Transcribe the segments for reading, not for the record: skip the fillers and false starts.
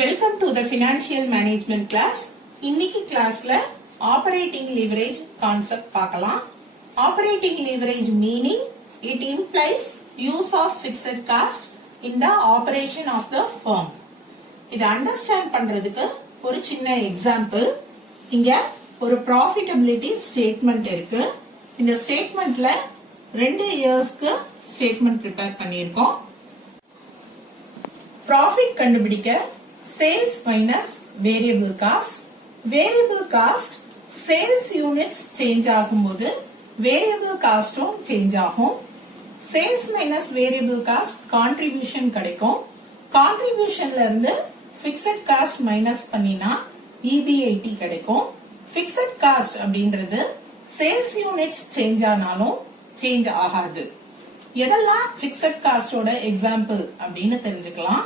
Welcome to the financial management class. இன்னைக்கு கிளாஸ்ல operating leverage concept பார்க்கலாம். Operating leverage meaning it implies use of fixed cost in the operation of the firm. இத understand பண்றதுக்கு ஒரு சின்ன example. இங்க ஒரு profitability statement இருக்கு. இந்த ஸ்டேட்மெண்ட்ல 2 இயர்ஸ்க்கு ஸ்டேட்மெண்ட் ப்ரிப்பேர் பண்ணியிருக்கோம். ப்ராஃபிட் கண்டுபிடிக்க sales minus variable cost. Variable cost sales units change ஆகும்போது வேரியபிள் காஸ்டும் சேஞ்ச் ஆகும். Sales minus variable cost contribution கிடைக்கும். கான்ட்ரிபியூஷன்ல இருந்து பிக்ஸட் காஸ்ட் மைனஸ் பண்ணினா EBIT கிடைக்கும். பிக்ஸட் காஸ்ட் அப்படின்றது சேல்ஸ் யூனிட்ஸ் சேஞ்ச் ஆனாலும் சேஞ்ச் ஆகாது. எதெல்லாம் பிக்ஸட் காஸ்டோட எக்ஸாம்பிள் அப்படின்னு தெரிஞ்சுக்கலாம்.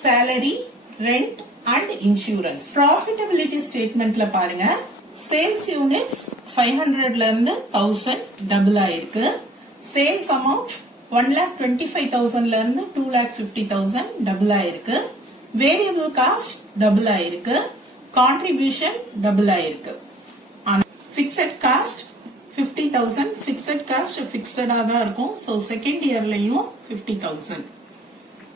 salary, rent and insurance. Profitability statementல பாருங்க, sales units 500ல இருந்து 1000 டபுள் ஆயிருக்கு. sales amount 1,25,000ல இருந்து 2,50,000 டபுள் ஆயிருக்கு. variable cost டபுள் ஆயிருக்கு. contribution டபுள் ஆயிருக்கு. fixed cost 50,000 fixed cost fixedா தான் இருக்கும். so second yearலயும் 50,000.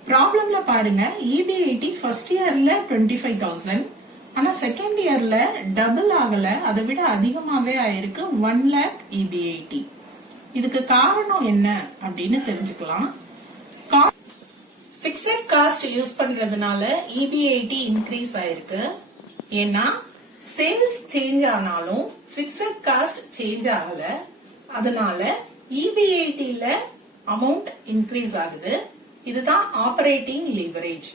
ப்ராப்ளம்ல பாருங்க, EBIT ஃபர்ஸ்ட் இயர்ல 25,000, ஆனா செகண்ட் இயர்ல டபுள் ஆகல, அதை விட அதிகமாவே ஆயிருக்கு 1 lakh EBIT. இதுக்கு காரணம் என்ன அப்படின்னு தெரிஞ்சுக்கலாம். பிக்ஸட் காஸ்ட் யூஸ் பண்றதுனால EBIT இன்க்ரீஸ் ஆயிருக்கு. ஏன்னா சேல்ஸ் சேஞ்ச் ஆனாலும் பிக்ஸட் காஸ்ட் சேஞ்ச் ஆகல, அதனால EBITல அமௌண்ட் இன்க்ரீஸ் ஆகுது. இதுதான் ஆப்பரேட்டிங் லீவரேஜ்.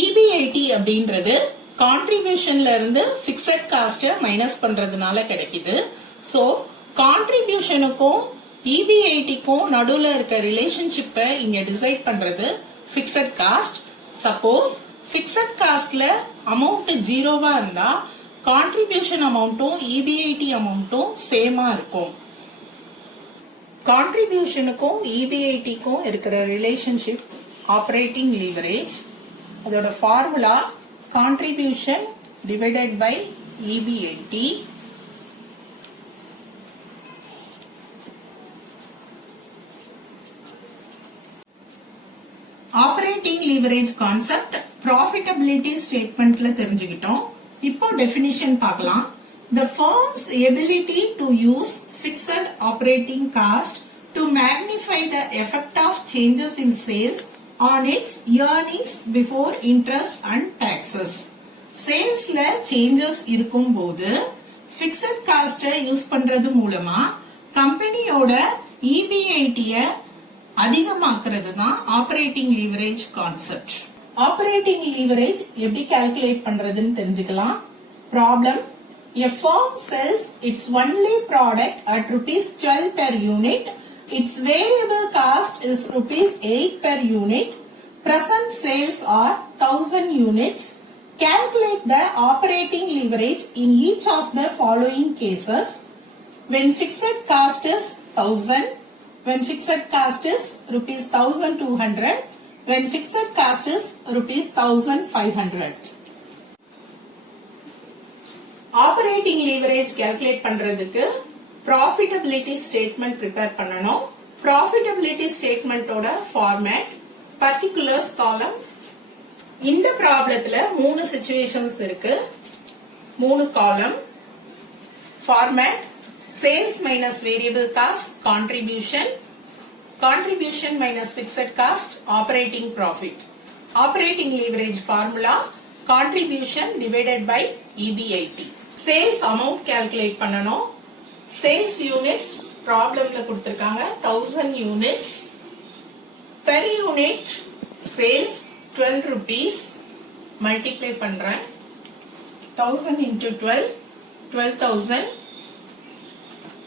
EBIT அப்படின்றது கான்ட்ரிபியூஷன்ல இருந்து பிக்ஸட் காஸ்ட் மைனஸ் பண்றதுனால கிடைக்குது. சோ கான்ட்ரிபியூஷனுக்கும் EBITக்கும் நடுவுல இருக்க ரிலேஷன்ஷிப்பை இங்க டிசைட் பண்றது பிக்ஸட் காஸ்ட். சப்போஸ் பிக்ஸட் காஸ்ட்ல அமௌண்ட் ஜீரோவா இருந்தா கான்ட்ரிபியூஷன் அமௌண்ட்டும் EBIT அமௌண்ட்டும் சேமா இருக்கும். கான்ட்ரிபியூஷனுக்கும் EBITக்கும் இருக்கிற ரிலேஷன்ஷிப் ஆப்பரேட்டிங் லீவரேஜ். அதோட formula contribution divided by EBIT. Operating leverage concept profitability ஸ்டேட்மெண்ட்ல தெரிஞ்சுக்கிட்டோம். இப்போ டெஃபினிஷன் பார்க்கலாம். The firm's ability to use fixed operating cost to magnify the effect of changes in sales on its earnings before interest and taxes. சேல்ஸ்ல changes இருக்கும் போது fixed cost use பண்றது மூலமா கம்பெனியோட EBIT அதிகமாக்குறது தான் operating leverage concept. Operating leverage எப்படி calculate பண்றதுன்னு தெரிஞ்சுக்கலாம். Problem: A firm sells its only product at rupees 12 per unit. Its variable cost is rupees 8 per unit. Present sales are 1,000 units. Calculate the operating leverage in each of the following cases. When fixed cost is 1,000, when fixed cost is rupees 1,200, when fixed cost is rupees 1,500. Operating leverage calculate பண்றதுக்கு profitability statement prepare பண்ணணும். Profitability ஸ்டேட்மெண்டோட format particulars column. இந்த ப்ராப்ளத்துல 3 situations இருக்கு, 3 column. Format: sales minus variable cost contribution, contribution minus fixed cost operating profit. Operating leverage formula contribution divided by EBIT. Sales amount calculate பண்ணணும். Sales units ப்ராப்ளம்ல கொடுத்திருக்காங்க 1000 units. Per unit sales 12 rupees. Multiply பண்றேன். 1000 into 12 12,000.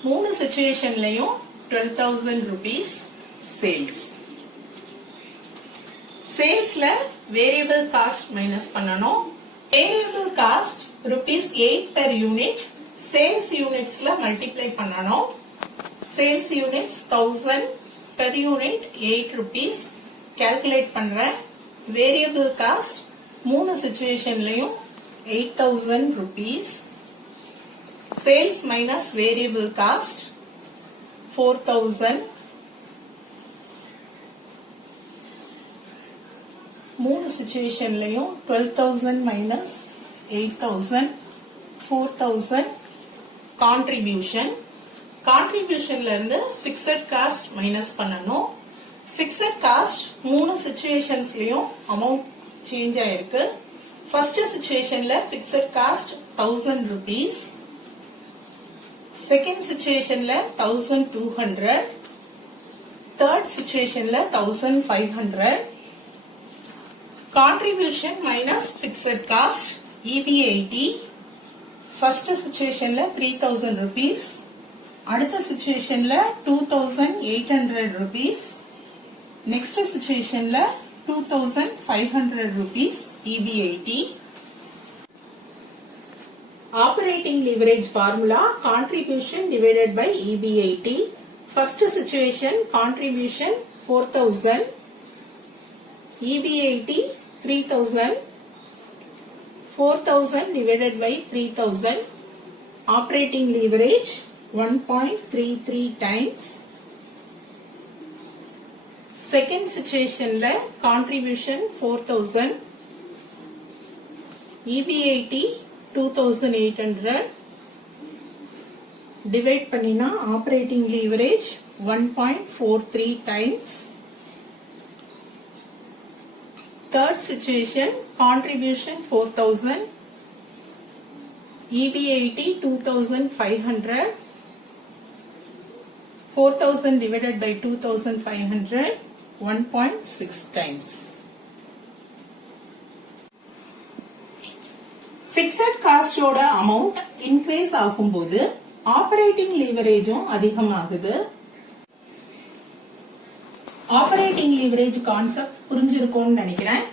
3 சிச்சுவேஷன்லயும் 12,000 rupees sales. சேல்ஸ்ல variable cost minus பண்ணணும். Variable cost rupees 8 per unit. Sales யூனிட்ஸ்ல multiply பண்ணணும். Sales units 1000, per unit 8 rupees. Calculate பண்றேன். Variable cost மூணு சிச்சுவேஷன்லயும் 8,000 rupees. Sales minus variable cost 4,000. மூணு சிச்சுவேஷன்லயும் 12,000 minus 8,000 4,000. கான்ட்ரிபியூஷன்ல இருந்து பிக்ஸட் காஸ்ட் மைனஸ் பண்ணணும். பிக்ஸட் காஸ்ட் மூணு சிச்சுவேஷன்ஸ்லயும் அமௌண்ட் சேஞ்ச் ஆயிருக்கு. ஃபர்ஸ்ட் சிச்சுவேஷன்ல பிக்ஸட் காஸ்ட் 1,000 rupees. செகண்ட் சிச்சுவேஷன்ல 1,200. தேர்ட் சிச்சுவேஷன்ல 1,500. Contribution minus fixed cost EB80. First சிச்சுவேஷன்ல 3,000 rupees. அடுத்த சிச்சுவேஷன்ல 2,800 rupees. நெக்ஸ்ட் சிச்சுவேஷன்ல 2,500 rupees EB80. Operating leverage formula contribution divided by EB80. First situation contribution 4,000, EB80 3,000. 4,000 divided by 3,000. Operating leverage 1.33 times. Second situation la contribution 4,000. EB80 2,800. Divide பண்ணீனா operating leverage 1.43 times. Third situation, contribution 4,000, EB80 2,500, 4,000 divided by 2,500, 1.6 times. Fixed cost ஓட amount increase ஆகும்போது operating leverage அதிகமாகுது. Operating leverage concept புரிஞ்சிருக்கும்னு நினைக்கிறேன்.